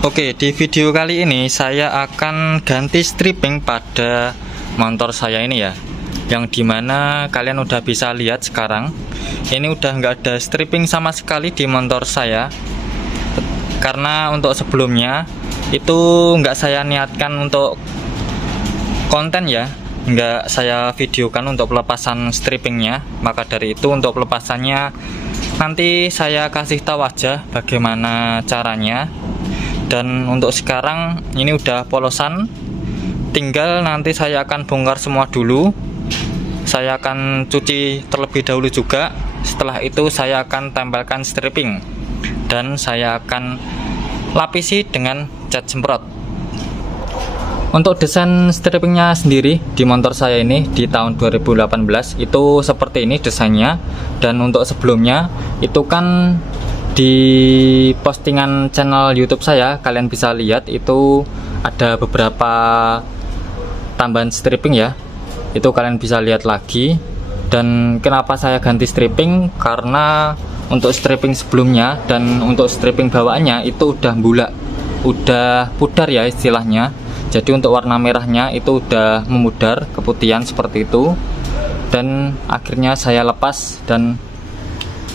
Oke, di video kali ini saya akan ganti stripping pada motor saya ini ya, yang dimana kalian udah bisa lihat sekarang ini udah nggak ada stripping sama sekali di motor saya, karena untuk sebelumnya itu nggak saya niatkan untuk konten ya, nggak saya videokan untuk pelepasan strippingnya. Maka dari itu untuk pelepasannya nanti saya kasih tahu aja bagaimana caranya. Dan untuk sekarang ini udah polosan, tinggal nanti saya akan bongkar semua dulu. Saya akan cuci terlebih dahulu juga. Setelah itu saya akan tempelkan stripping dan saya akan lapisi dengan cat semprot. Untuk desain strippingnya sendiri di motor saya ini di tahun 2018 itu seperti ini desainnya. Dan untuk sebelumnya itu kan di postingan channel YouTube saya kalian bisa lihat itu ada beberapa tambahan stripping ya, itu kalian bisa lihat lagi. Dan kenapa saya ganti stripping, karena untuk stripping sebelumnya dan untuk stripping bawaannya itu udah bulak, udah pudar ya istilahnya. Jadi untuk warna merahnya itu udah memudar, keputihan seperti itu. Dan akhirnya saya lepas dan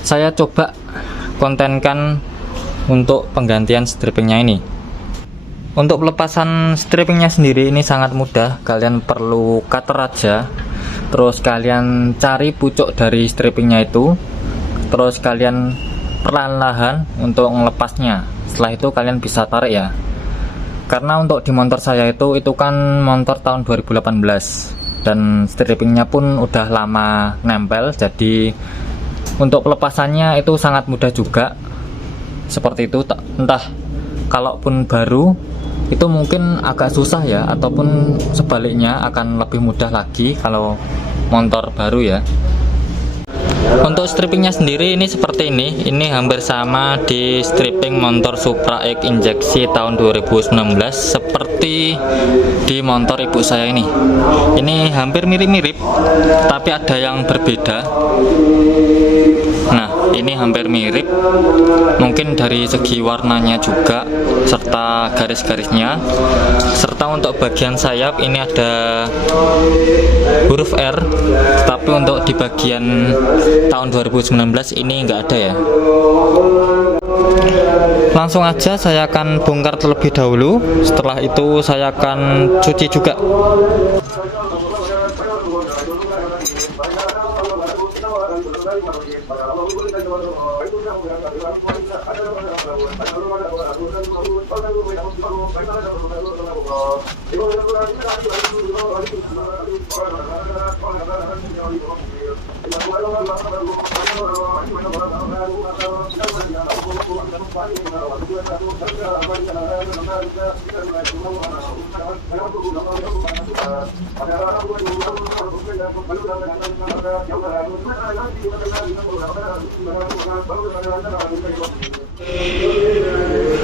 saya coba kontenkan untuk penggantian strippingnya ini. Untuk pelepasan strippingnya sendiri ini sangat mudah. Kalian perlu cutter aja, terus kalian cari pucuk dari strippingnya itu, terus kalian perlahan-lahan untuk melepasnya. Setelah itu kalian bisa tarik ya, karena untuk di motor saya itu kan motor tahun 2018 dan strippingnya pun udah lama nempel. Jadi untuk pelepasannya itu sangat mudah juga seperti itu. Entah kalaupun baru itu mungkin agak susah ya, ataupun sebaliknya akan lebih mudah lagi kalau motor baru ya. Untuk strippingnya sendiri ini seperti ini hampir sama di stripping motor Supra X injeksi tahun 2019 seperti di motor ibu saya ini. Ini hampir mirip-mirip tapi ada yang berbeda. Nah, ini hampir mirip, mungkin dari segi warnanya juga serta garis-garisnya, serta untuk bagian sayap ini ada huruf R, tapi untuk di bagian tahun 2019 ini enggak ada ya. Langsung aja saya akan bongkar terlebih dahulu, setelah itu saya akan cuci juga.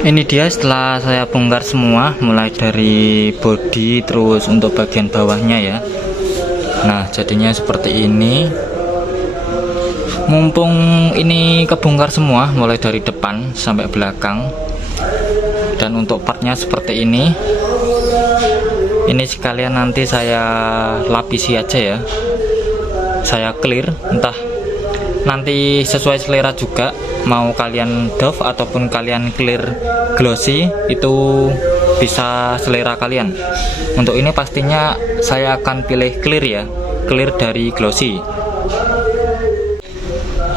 Ini dia setelah saya bongkar semua, mulai dari bodi terus untuk bagian bawahnya ya. Nah, jadinya seperti ini. Mumpung ini kebongkar semua mulai dari depan sampai belakang, dan untuk partnya seperti ini sekalian nanti saya lapisi aja ya, saya clear. Entah nanti sesuai selera juga, mau kalian doff ataupun kalian clear glossy, itu bisa selera kalian. Untuk ini pastinya saya akan pilih clear ya, clear dari glossy.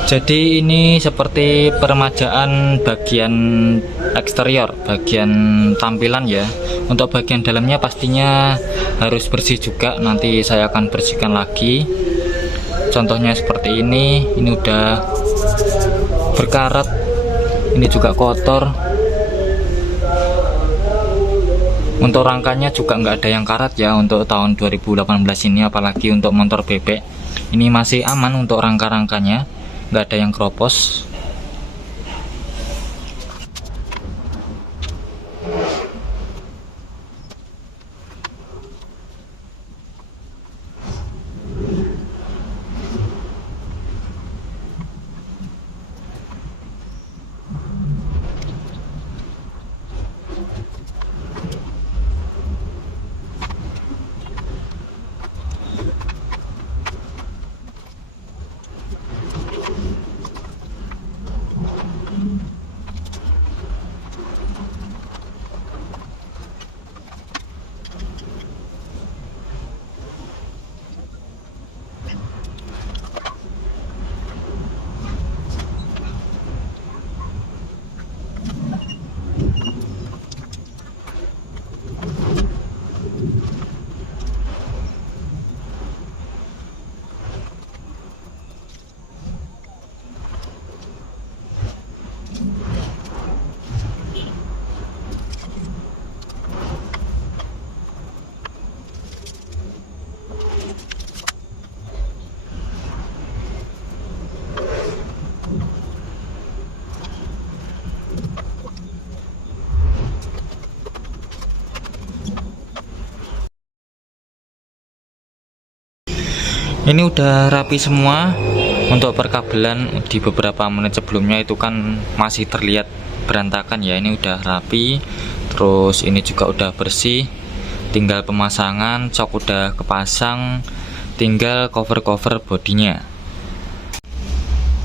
Jadi ini seperti peremajaan bagian eksterior, bagian tampilan ya. Untuk bagian dalamnya pastinya harus bersih juga, nanti saya akan bersihkan lagi. Contohnya seperti ini udah berkarat, ini juga kotor. Untuk rangkanya juga nggak ada yang karat ya untuk tahun 2018 ini, apalagi untuk motor bebek. Ini masih aman untuk rangka-rangkanya, nggak ada yang keropos. Ini udah rapi semua. Untuk perkabelan di beberapa menit sebelumnya itu kan masih terlihat berantakan ya. Ini udah rapi, terus ini juga udah bersih, tinggal pemasangan, cok udah kepasang, tinggal cover bodinya.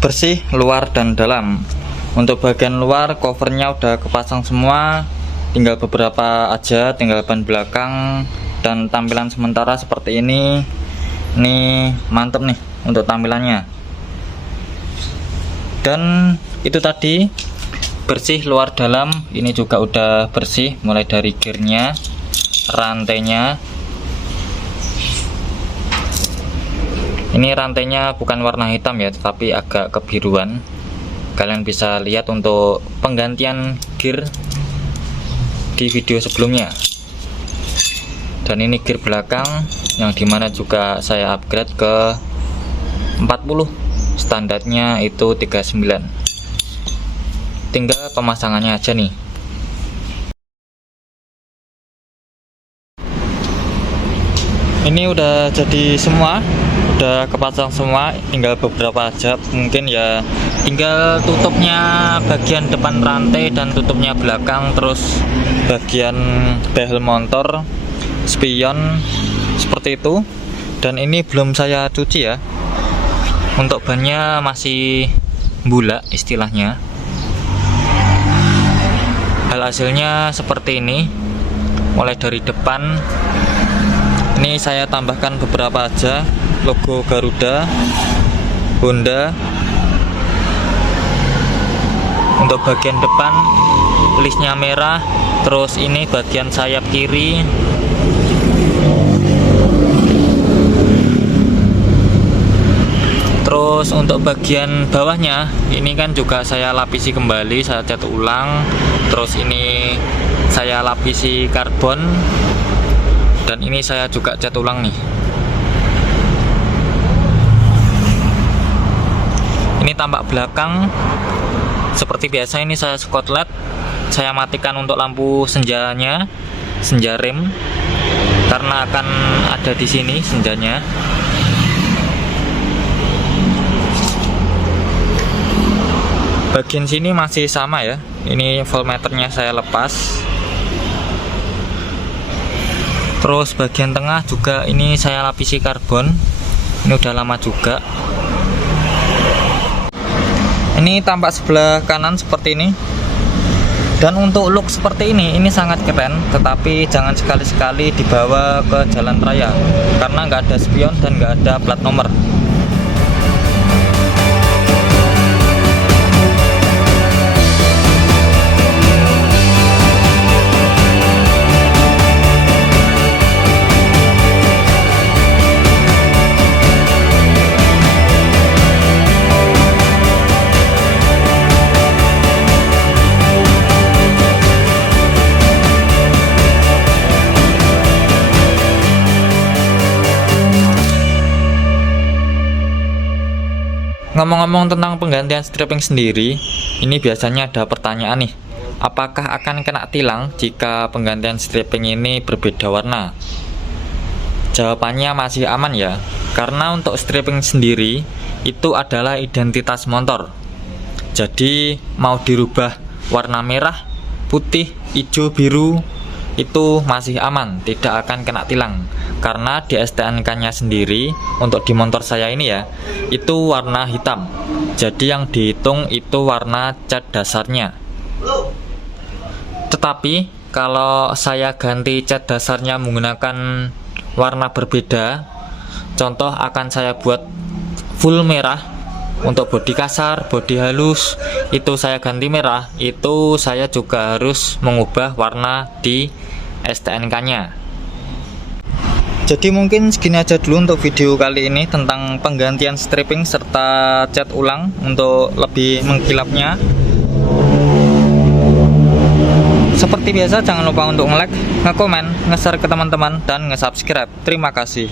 Bersih luar dan dalam. Untuk bagian luar covernya udah kepasang semua, tinggal beberapa aja, tinggal ban belakang. Dan tampilan sementara seperti ini. Ini mantep nih untuk tampilannya. Dan itu tadi bersih luar dalam. Ini juga udah bersih, mulai dari gearnya, rantainya. Ini rantainya bukan warna hitam ya, tetapi agak kebiruan. Kalian bisa lihat untuk penggantian gear di video sebelumnya. Dan ini gear belakang yang dimana juga saya upgrade ke 40, standarnya itu 39. Tinggal pemasangannya aja nih. Ini udah jadi semua, udah kepasang semua, tinggal beberapa aja. Mungkin ya tinggal tutupnya bagian depan rantai dan tutupnya belakang, terus bagian behel motor, spion, seperti itu. Dan ini belum saya cuci ya. Untuk bannya masih bulat istilahnya. Hasilnya seperti ini. Mulai dari depan, ini saya tambahkan beberapa aja logo Garuda, Honda. Untuk bagian depan listnya merah, terus ini bagian sayap kiri. Terus untuk bagian bawahnya ini kan juga saya lapisi kembali, saya cat ulang. Terus ini saya lapisi karbon, dan ini saya juga cat ulang nih. Ini tampak belakang seperti biasa. Ini saya skotlet, saya matikan untuk lampu senjanya, senja rem, karena akan ada di sini senjanya. Bagian sini masih sama ya. Ini voltmeternya saya lepas. Terus bagian tengah juga ini saya lapisi karbon. Ini udah lama juga. Ini tampak sebelah kanan seperti ini. Dan untuk look seperti ini sangat keren. Tetapi jangan sekali-sekali dibawa ke jalan raya, karena nggak ada spion dan nggak ada plat nomor. Ngomong-ngomong tentang penggantian stripping sendiri, ini biasanya ada pertanyaan nih, apakah akan kena tilang jika penggantian stripping ini berbeda warna? Jawabannya masih aman ya, karena untuk stripping sendiri itu adalah identitas motor. Jadi mau dirubah warna merah, putih, hijau, biru, itu masih aman, tidak akan kena tilang. Karena di STNK-nya sendiri untuk di motor saya ini ya, itu warna hitam. Jadi yang dihitung itu warna cat dasarnya. Tetapi kalau saya ganti cat dasarnya menggunakan warna berbeda, contoh akan saya buat full merah. Untuk bodi kasar, bodi halus, itu saya ganti merah. Itu saya juga harus mengubah warna di STNK-nya. Jadi mungkin segini aja dulu untuk video kali ini tentang penggantian stripping serta cat ulang untuk lebih mengkilapnya. Seperti biasa jangan lupa untuk nge-like, nge-komen, nge-share ke teman-teman, dan nge-subscribe. Terima kasih.